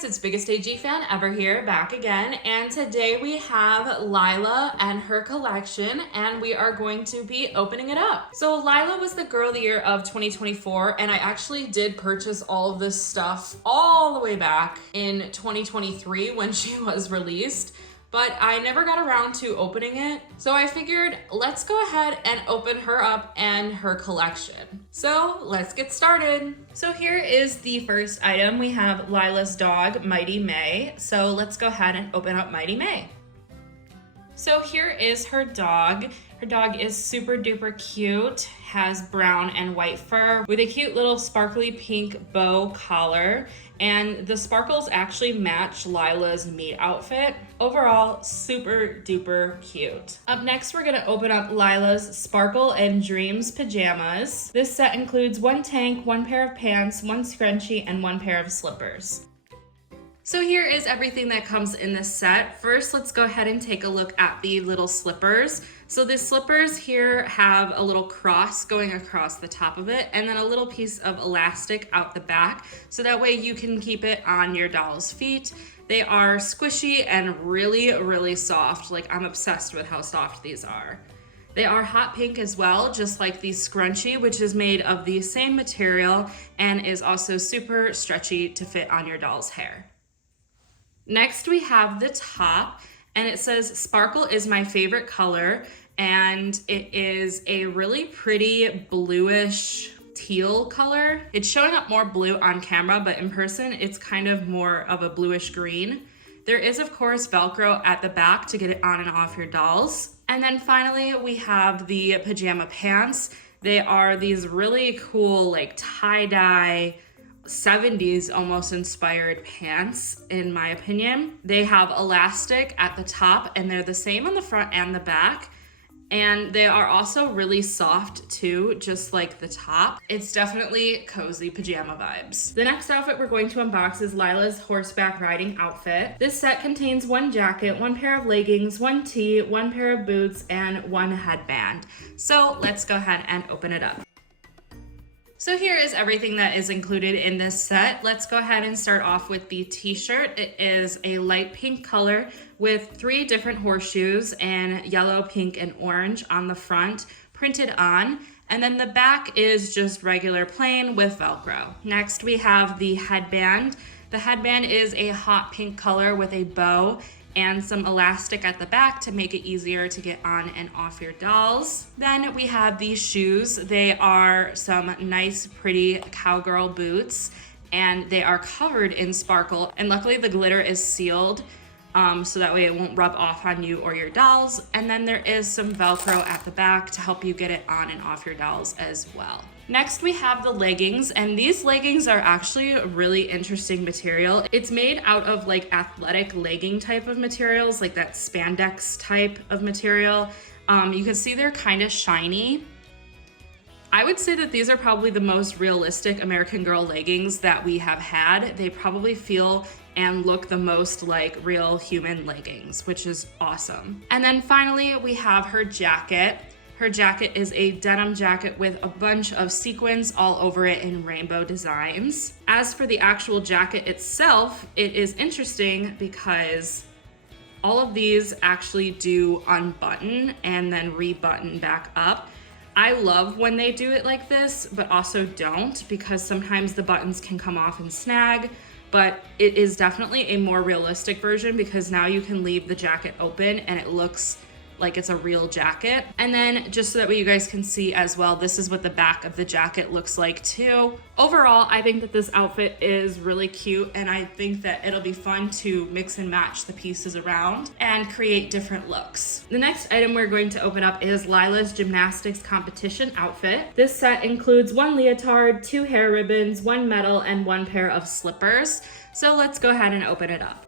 guys, it's BiggestAGFanEVer here, back again, and today we have Lila and her collection, and we are going to be opening it up. So Lila was the girl of the year of 2024, and I actually did purchase all of this stuff all the way back in 2023 when she was released, but I never got around to opening it. So I figured, let's go ahead and open her up and her collection. So let's get started. So here is the first item. We have Lila's dog, Mighty May. So let's go ahead and open up Mighty May. So here is her dog. Her dog is super duper cute, has brown and white fur with a cute little sparkly pink bow collar, and the sparkles actually match Lila's meat outfit. Overall, super duper cute. Up next, we're gonna open up Lila's Sparkle and Dreams pajamas. This set includes one tank, one pair of pants, one scrunchie, and one pair of slippers. So here is everything that comes in this set. First, let's go ahead and take a look at the little slippers. So the slippers here have a little cross going across the top of it, and then a little piece of elastic out the back, so that way you can keep it on your doll's feet. They are squishy and really, really soft. Like, I'm obsessed with how soft these are. They are hot pink as well, just like the scrunchie, which is made of the same material and is also super stretchy to fit on your doll's hair. Next, we have the top, and it says sparkle is my favorite color, and it is a really pretty bluish teal color. It's showing up more blue on camera, but in person it's kind of more of a bluish green. There is of course Velcro at the back to get it on and off your dolls. And then finally we have the pajama pants. They are these really cool like tie-dye 70s almost inspired pants, in my opinion. They have elastic at the top, and they're the same on the front and the back. And they are also really soft too, just like the top. It's definitely cozy pajama vibes. The next outfit we're going to unbox is Lila's horseback riding outfit. This set contains one jacket, one pair of leggings, one tee, one pair of boots, and one headband. So let's go ahead and open it up. So here is everything that is included in this set. Let's go ahead and start off with the t-shirt. It is a light pink color with 3 different horseshoes and yellow, pink, and orange on the front, printed on. And then the back is just regular plain with Velcro. Next, we have the headband. The headband is a hot pink color with a bow and some elastic at the back to make it easier to get on and off your dolls. Then we have these shoes. They are some nice, pretty cowgirl boots, and they are covered in sparkle. And luckily the glitter is sealed, so that way it won't rub off on you or your dolls. And then there is some Velcro at the back to help you get it on and off your dolls as well. Next, we have the leggings, and these leggings are actually a really interesting material. It's made out of like athletic legging type of materials, like that spandex type of material. You can see they're kind of shiny. I would say that these are probably the most realistic American Girl leggings that we have had. They probably feel and look the most like real human leggings, which is awesome. And then finally, we have her jacket. Her jacket is a denim jacket with a bunch of sequins all over it in rainbow designs. As for the actual jacket itself, it is interesting because all of these actually do unbutton and then rebutton back up. I love when they do it like this, but also don't, because sometimes the buttons can come off and snag. But it is definitely a more realistic version because now you can leave the jacket open and it looks like it's a real jacket. And then just so that way you guys can see as well, this is what the back of the jacket looks like too. Overall, I think that this outfit is really cute, and I think that it'll be fun to mix and match the pieces around and create different looks. The next item we're going to open up is Lila's gymnastics competition outfit. This set includes one leotard, 2 hair ribbons, 1 medal, and 1 pair of slippers. So let's go ahead and open it up.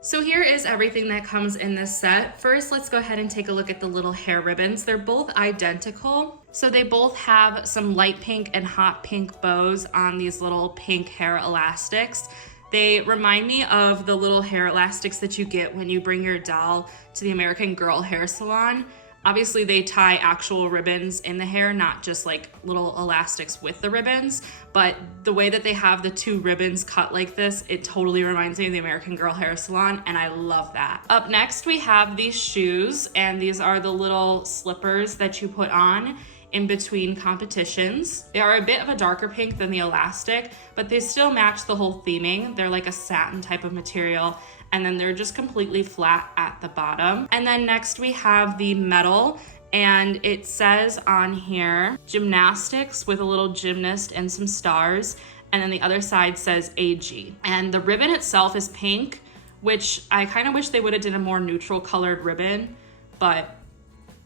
So here is everything that comes in this set. First, let's go ahead and take a look at the little hair ribbons. They're both identical. So they both have some light pink and hot pink bows on these little pink hair elastics. They remind me of the little hair elastics that you get when you bring your doll to the American Girl hair salon. Obviously they tie actual ribbons in the hair, not just like little elastics with the ribbons, but the way that they have the two ribbons cut like this, it totally reminds me of the American Girl hair salon, and I love that. Up next we have these shoes, and these are the little slippers that you put on in between competitions. They are a bit of a darker pink than the elastic, but they still match the whole theming. They're like a satin type of material, and then they're just completely flat at the bottom. And then next we have the metal, and it says on here, Gymnastics with a little gymnast and some stars, and then the other side says AG. And the ribbon itself is pink, which I kind of wish they would have did a more neutral colored ribbon, but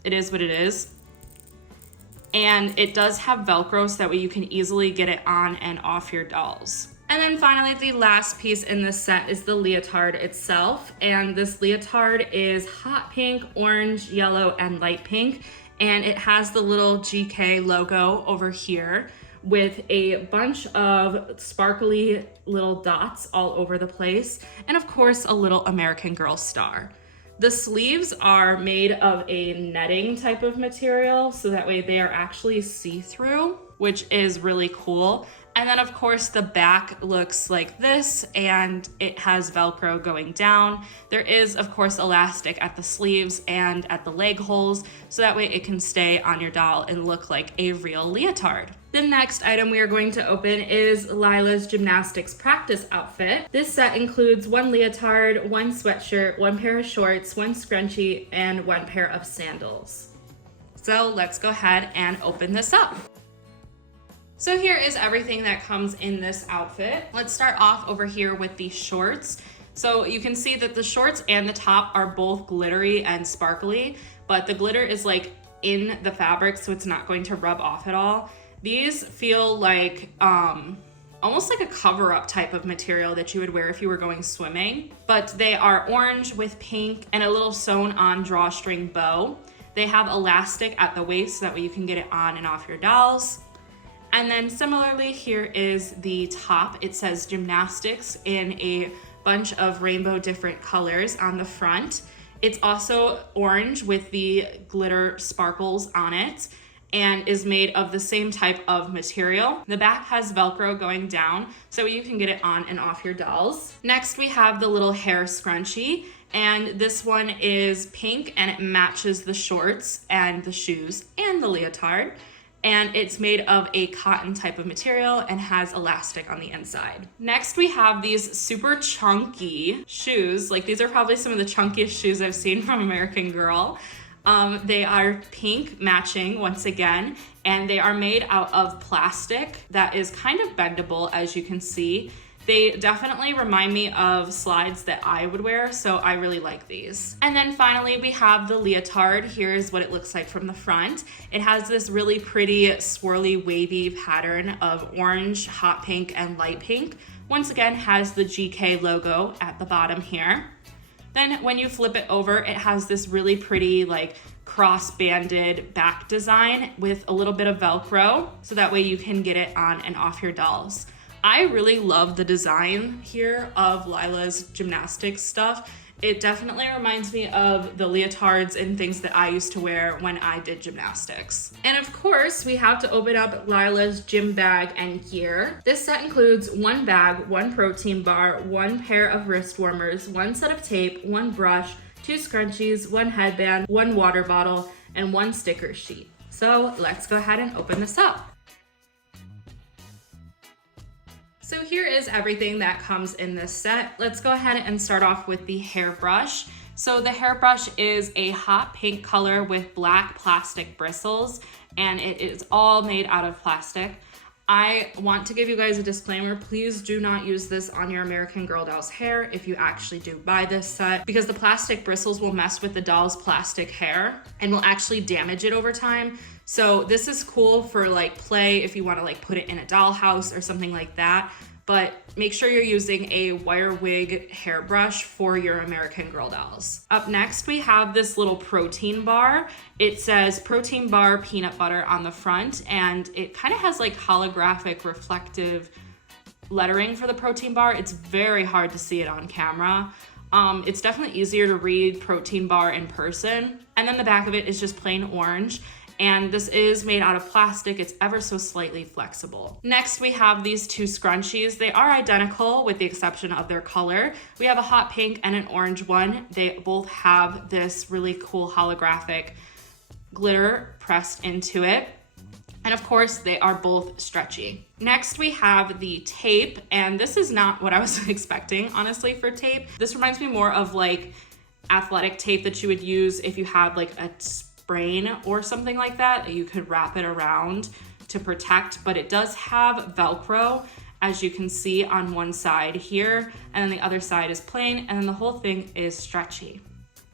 it is what it is. And it does have Velcro, so that way you can easily get it on and off your dolls. And then finally, the last piece in this set is the leotard itself. And this leotard is hot pink, orange, yellow, and light pink. And it has the little GK logo over here with a bunch of sparkly little dots all over the place. And of course, a little American Girl star. The sleeves are made of a netting type of material, so that way they are actually see-through, which is really cool. And then of course the back looks like this, and it has Velcro going down. There is of course elastic at the sleeves and at the leg holes, so that way it can stay on your doll and look like a real leotard. The next item we are going to open is Lila's gymnastics practice outfit. This set includes one leotard, one sweatshirt, one pair of shorts, one scrunchie, and one pair of sandals. So let's go ahead and open this up. So here is everything that comes in this outfit. Let's start off over here with the shorts. So you can see that the shorts and the top are both glittery and sparkly, but the glitter is like in the fabric, so it's not going to rub off at all. These feel like almost like a cover-up type of material that you would wear if you were going swimming, but they are orange with pink and a little sewn-on drawstring bow. They have elastic at the waist, so that way you can get it on and off your dolls. And then similarly, here is the top. It says Gymnastics in a bunch of rainbow different colors on the front. It's also orange with the glitter sparkles on it, and is made of the same type of material. The back has Velcro going down, so you can get it on and off your dolls. Next, we have the little hair scrunchie, and this one is pink, and it matches the shorts and the shoes and the leotard. And it's made of a cotton type of material and has elastic on the inside. Next, we have these super chunky shoes. Like, these are probably some of the chunkiest shoes I've seen from American Girl. They are pink matching once again, and they are made out of plastic that is kind of bendable, as you can see. They definitely remind me of slides that I would wear, so I really like these. And then finally, we have the leotard. Here's what it looks like from the front. It has this really pretty swirly wavy pattern of orange, hot pink, and light pink. Once again, has the GK logo at the bottom here. Then when you flip it over, it has this really pretty like cross-banded back design with a little bit of Velcro, so that way you can get it on and off your dolls. I really love the design here of Lila's gymnastics stuff. It definitely reminds me of the leotards and things that I used to wear when I did gymnastics. And of course, we have to open up Lila's gym bag and gear. This set includes one bag, one protein bar, one pair of wrist warmers, one set of tape, one brush, two scrunchies, one headband, one water bottle, and one sticker sheet. So let's go ahead and open this up. So here is everything that comes in this set. Let's go ahead and start off with the hairbrush. So the hairbrush is a hot pink color with black plastic bristles, and it is all made out of plastic. I want to give you guys a disclaimer. Please do not use this on your American Girl doll's hair if you actually do buy this set, because the plastic bristles will mess with the doll's plastic hair and will actually damage it over time. So this is cool for like play if you want to like put it in a dollhouse or something like that, but make sure you're using a wire wig hairbrush for your American Girl dolls. Up next, we have this little protein bar. It says protein bar peanut butter on the front, and it kind of has like holographic reflective lettering for the protein bar. It's very hard to see it on camera. It's definitely easier to read protein bar in person. And then the back of it is just plain orange. And this is made out of plastic. It's ever so slightly flexible. Next, we have these two scrunchies. They are identical with the exception of their color. We have a hot pink and an orange one. They both have this really cool holographic glitter pressed into it. And of course, they are both stretchy. Next, we have the tape, and this is not what I was expecting, honestly, for tape. This reminds me more of like athletic tape that you would use if you had like a sprain or something like that. You could wrap it around to protect, but it does have Velcro, as you can see on one side here, and then the other side is plain, and then the whole thing is stretchy.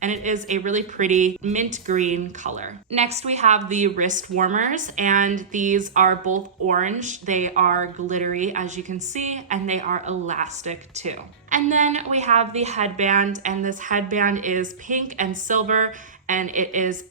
And it is a really pretty mint green color. Next, we have the wrist warmers, and these are both orange. They are glittery, as you can see, and they are elastic too. And then we have the headband, and this headband is pink and silver, and it is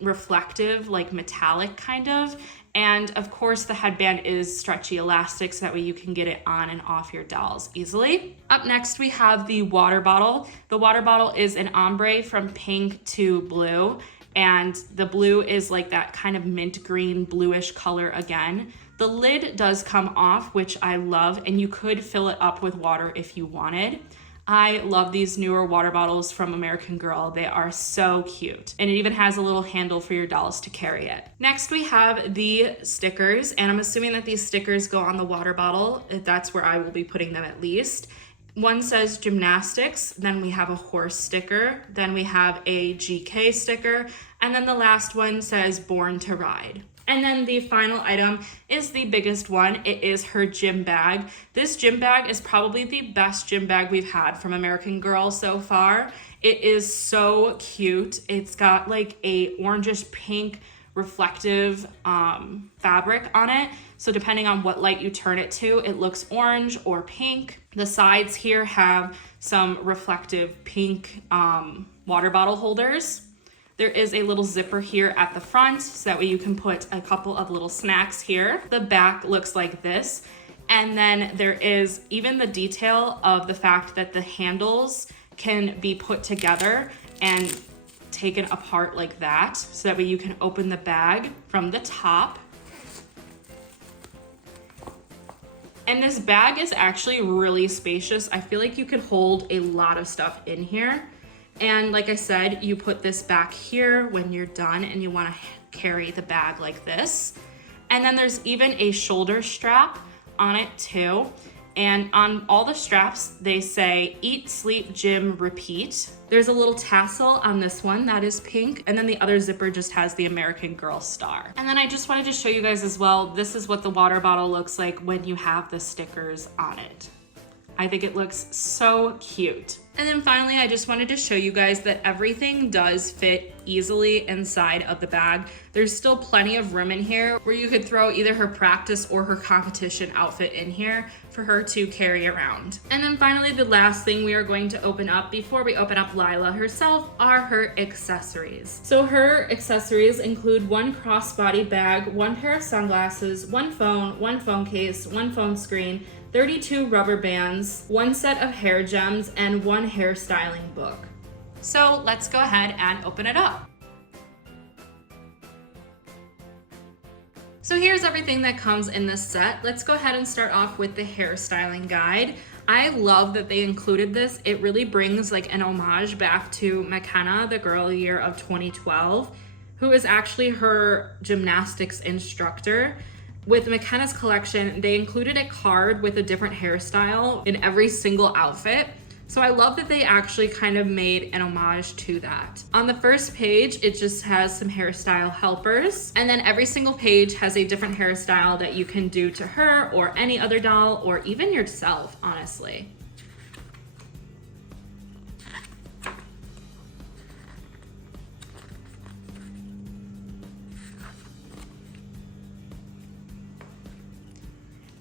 reflective, like metallic kind of. And of course the headband is stretchy elastic, so that way you can get it on and off your dolls easily. Up next, we have the water bottle. The water bottle is an ombre from pink to blue, and the blue is like that kind of mint green bluish color again. The lid does come off, which I love, and you could fill it up with water if you wanted. I love these newer water bottles from American Girl. They are so cute. And it even has a little handle for your dolls to carry it. Next, we have the stickers, and I'm assuming that these stickers go on the water bottle. That's where I will be putting them at least. One says Gymnastics, then we have a horse sticker, then we have a GK sticker, and then the last one says Born to Ride. And then the final item is the biggest one. It is her gym bag. This gym bag is probably the best gym bag we've had from American Girl so far. It is so cute. It's got like a orangish pink reflective fabric on it. So depending on what light you turn it to, it looks orange or pink. The sides here have some reflective pink water bottle holders. There is a little zipper here at the front, so that way you can put a couple of little snacks here. The back looks like this. And then there is even the detail of the fact that the handles can be put together and taken apart like that, so that way you can open the bag from the top. And this bag is actually really spacious. I feel like you could hold a lot of stuff in here. And like I said, you put this back here when you're done and you want to carry the bag like this. And then there's even a shoulder strap on it too. And on all the straps, they say eat, sleep, gym, repeat. There's a little tassel on this one that is pink. And then the other zipper just has the American Girl star. And then I just wanted to show you guys as well, this is what the water bottle looks like when you have the stickers on it. I think it looks so cute. And then finally, I just wanted to show you guys that everything does fit easily inside of the bag. There's still plenty of room in here where you could throw either her practice or her competition outfit in here for her to carry around. And then finally, the last thing we are going to open up before we open up Lyla herself are her accessories. So her accessories include one crossbody bag, one pair of sunglasses, one phone case, one phone screen, 32 rubber bands, one set of hair gems, and one hairstyling book. So let's go ahead and open it up. So here's everything that comes in this set. Let's go ahead and start off with the hairstyling guide. I love that they included this. It really brings like an homage back to McKenna, the girl year of 2012, who is actually her gymnastics instructor. With McKenna's collection, they included a card with a different hairstyle in every single outfit. So I love that they actually kind of made an homage to that. On the first page, it just has some hairstyle helpers. And then every single page has a different hairstyle that you can do to her or any other doll or even yourself, honestly.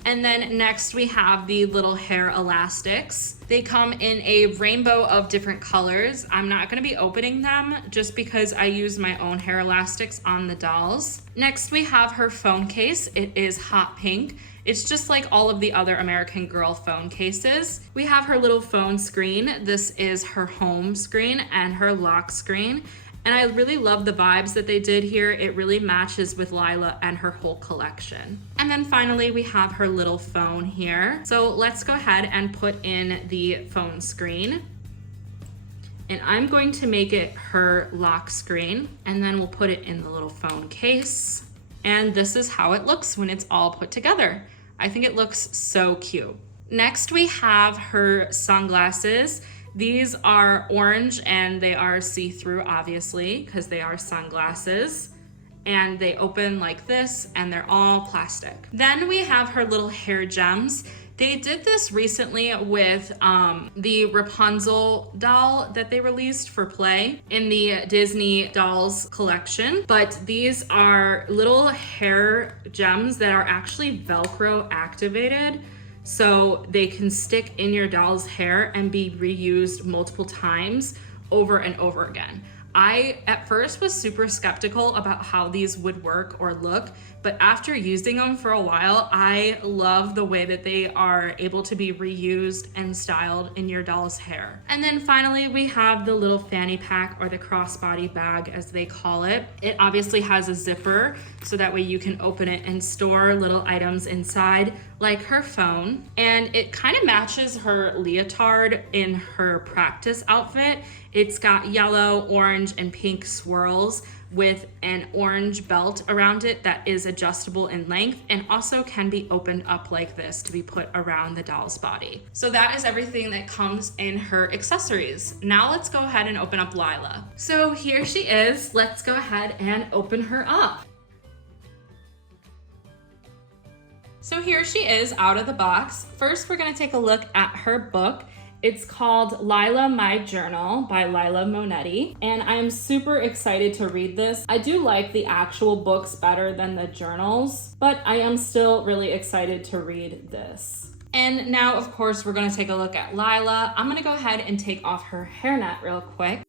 And then next we have the little hair elastics. They come in a rainbow of different colors. I'm not gonna be opening them just because I use my own hair elastics on the dolls. Next we have her phone case. It is hot pink. It's just like all of the other American Girl phone cases. We have her little phone screen. This is her home screen and her lock screen. And I really love the vibes that they did here. It really matches with Lila and her whole collection. And then finally, we have her little phone here. So let's go ahead and put in the phone screen. And I'm going to make it her lock screen, and then we'll put it in the little phone case. And this is how it looks when it's all put together. I think it looks so cute. Next, we have her sunglasses. These are orange and they are see-through, obviously, because they are sunglasses. And they open like this, and they're all plastic. Then we have her little hair gems. They did this recently with the Rapunzel doll that they released for play in the Disney Dolls collection. But these are little hair gems that are actually Velcro activated, so they can stick in your doll's hair and be reused multiple times over and over again. I, at first, was super skeptical about how these would work or look, but after using them for a while, I love the way that they are able to be reused and styled in your doll's hair. And then finally, we have the little fanny pack, or the crossbody bag as they call it. It obviously has a zipper, so that way you can open it and store little items inside, like her phone. And it kind of matches her leotard in her practice outfit. It's got yellow, orange, and pink swirls with an orange belt around it that is adjustable in length and also can be opened up like this to be put around the doll's body. So that is everything that comes in her accessories. Now let's go ahead and open up Lila. So here she is. Let's go ahead and open her up. So here she is out of the box. First, we're gonna take a look at her book. It's called Lila, My Journal by Lila Monetti, and I'm super excited to read this. I do like the actual books better than the journals, but I am still really excited to read this. And now, of course, we're gonna take a look at Lila. I'm gonna go ahead and take off her hairnet real quick.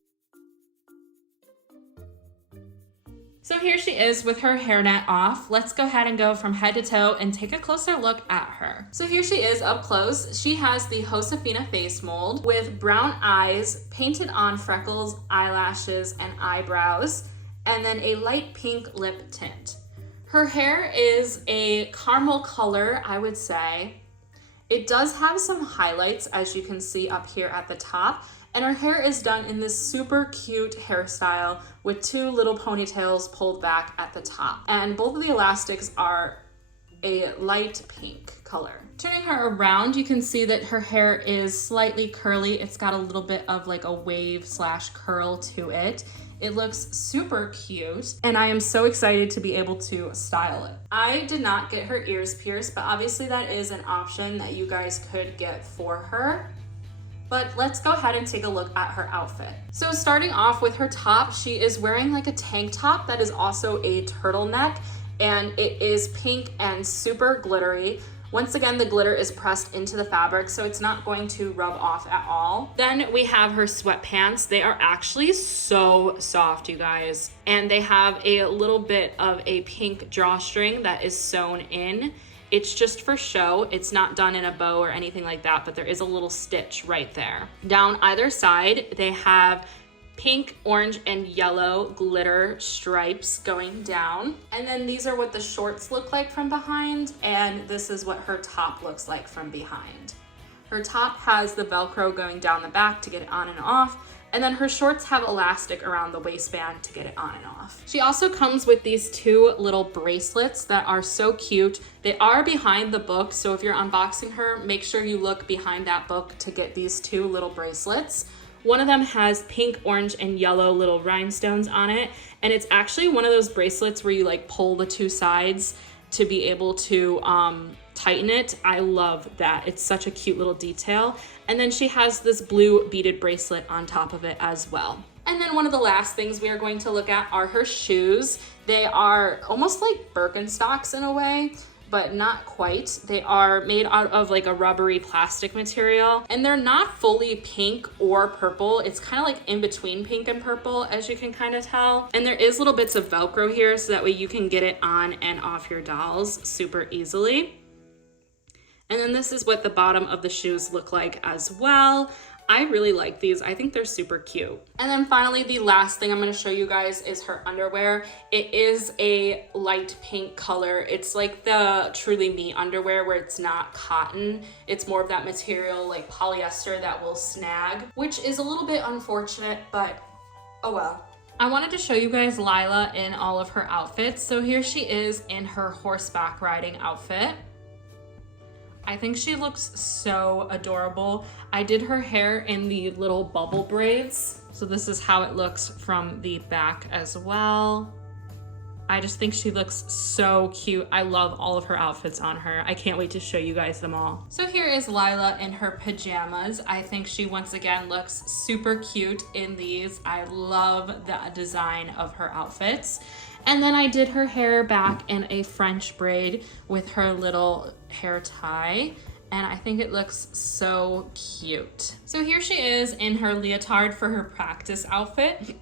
So here she is with her hairnet off. Let's go ahead and go from head to toe and take a closer look at her. So here she is up close. She has the Josefina face mold with brown eyes, painted on freckles, eyelashes, and eyebrows, and then a light pink lip tint. Her hair is a caramel color, I would say. It does have some highlights, as you can see up here at the top. And her hair is done in this super cute hairstyle with two little ponytails pulled back at the top. And both of the elastics are a light pink color. Turning her around, you can see that her hair is slightly curly. It's got a little bit of like a wave slash curl to it. It looks super cute, and I am so excited to be able to style it. I did not get her ears pierced, but obviously that is an option that you guys could get for her. But let's go ahead and take a look at her outfit. So starting off with her top, she is wearing like a tank top that is also a turtleneck, and it is pink and super glittery. Once again, the glitter is pressed into the fabric, so it's not going to rub off at all. Then we have her sweatpants. They are actually so soft, you guys. And they have a little bit of a pink drawstring that is sewn in. It's just for show. It's not done in a bow or anything like that, but there is a little stitch right there. Down either side, they have pink, orange, and yellow glitter stripes going down. And then these are what the shorts look like from behind, and this is what her top looks like from behind. Her top has the Velcro going down the back to get it on and off, and then her shorts have elastic around the waistband to get it on and off. She also comes with these two little bracelets that are so cute. They are behind the book, so if you're unboxing her, make sure you look behind that book to get these two little bracelets. One of them has pink, orange, and yellow little rhinestones on it, and it's actually one of those bracelets where you like pull the two sides to be able to tighten it. I love that. It's such a cute little detail. And then she has this blue beaded bracelet on top of it as well. And then one of the last things we are going to look at are her shoes. They are almost like Birkenstocks in a way, but not quite. They are made out of like a rubbery plastic material, and they're not fully pink or purple. It's kind of like in between pink and purple, as you can kind of tell. And there is little bits of Velcro here, so that way you can get it on and off your dolls super easily. And then this is what the bottom of the shoes look like as well. I really like these. I think they're super cute. And then finally, the last thing I'm gonna show you guys is her underwear. It is a light pink color. It's like the Truly Me underwear where it's not cotton. It's more of that material like polyester that will snag, which is a little bit unfortunate, but oh well. I wanted to show you guys Lyla in all of her outfits. So here she is in her horseback riding outfit. I think she looks so adorable. I did her hair in the little bubble braids. So this is how it looks from the back as well. I just think she looks so cute. I love all of her outfits on her. I can't wait to show you guys them all. So here is Lyla in her pajamas. I think she once again looks super cute in these. I love the design of her outfits. And then I did her hair back in a French braid with her little hair tie. And I think it looks so cute. So here she is in her leotard for her practice outfit.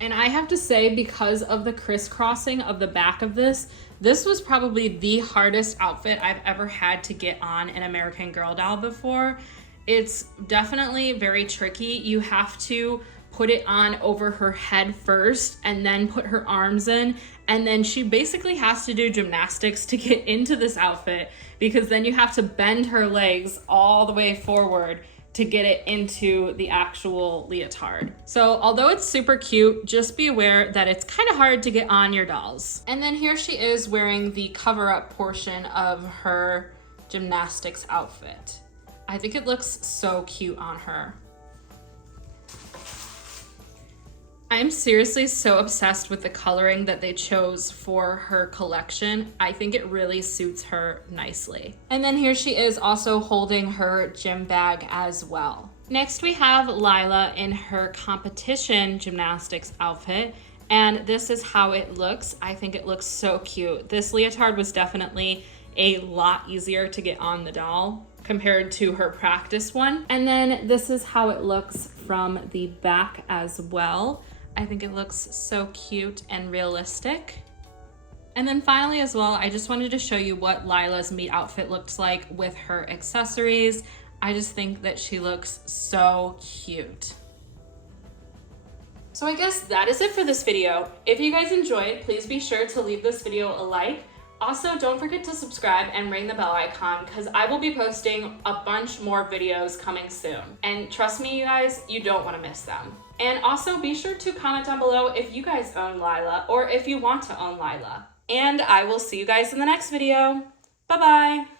And I have to say, because of the crisscrossing of the back of this was probably the hardest outfit I've ever had to get on an American Girl doll before. It's definitely very tricky. You have to put it on over her head first and then put her arms in. And then she basically has to do gymnastics to get into this outfit, because then you have to bend her legs all the way forward to get it into the actual leotard. So although it's super cute, just be aware that it's kind of hard to get on your dolls. And then here she is wearing the cover-up portion of her gymnastics outfit. I think it looks so cute on her. I'm seriously so obsessed with the coloring that they chose for her collection. I think it really suits her nicely. And then here she is also holding her gym bag as well. Next we have Lyla in her competition gymnastics outfit, and this is how it looks. I think it looks so cute. This leotard was definitely a lot easier to get on the doll compared to her practice one. And then this is how it looks from the back as well. I think it looks so cute and realistic. And then finally as well, I just wanted to show you what Lyla's meet outfit looks like with her accessories. I just think that she looks so cute. So I guess that is it for this video. If you guys enjoyed, please be sure to leave this video a like. Also, don't forget to subscribe and ring the bell icon, because I will be posting a bunch more videos coming soon. And trust me, you guys, you don't want to miss them. And also be sure to comment down below if you guys own Lyla or if you want to own Lyla. And I will see you guys in the next video. Bye-bye.